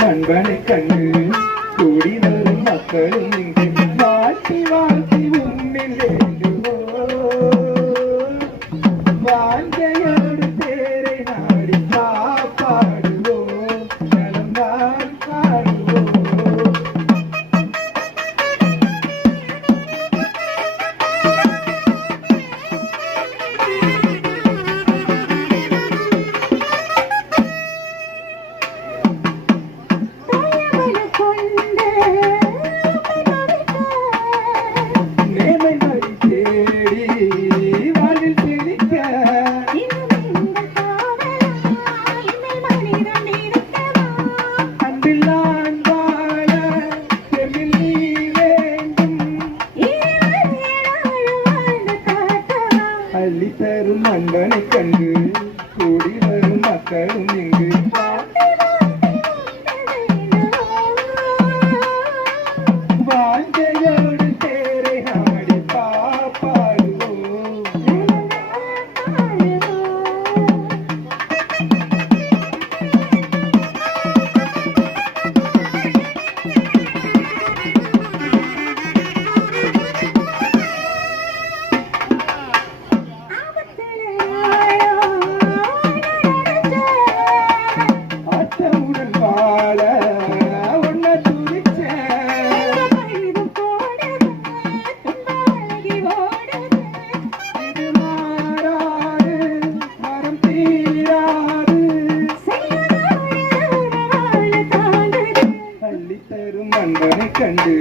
நண்பனை கண்டு கூடி வரும் மக்களும் இங்கு வாழ்த்தி வாழ்த்தி உண்மையில் வாழ்க்கையோடு தேரை நாடி காப்பாடுவோம் நலம் தான் பாடுவோம். அள்ளித்தரும் அன்பனை கண்டு கூடி வரும் மக்களும் இங்கு வாழ்க்கையோடு தேரை நாடி பாப்பாடுவோம். அள்ளித்தரும் அன்பனை கண்டு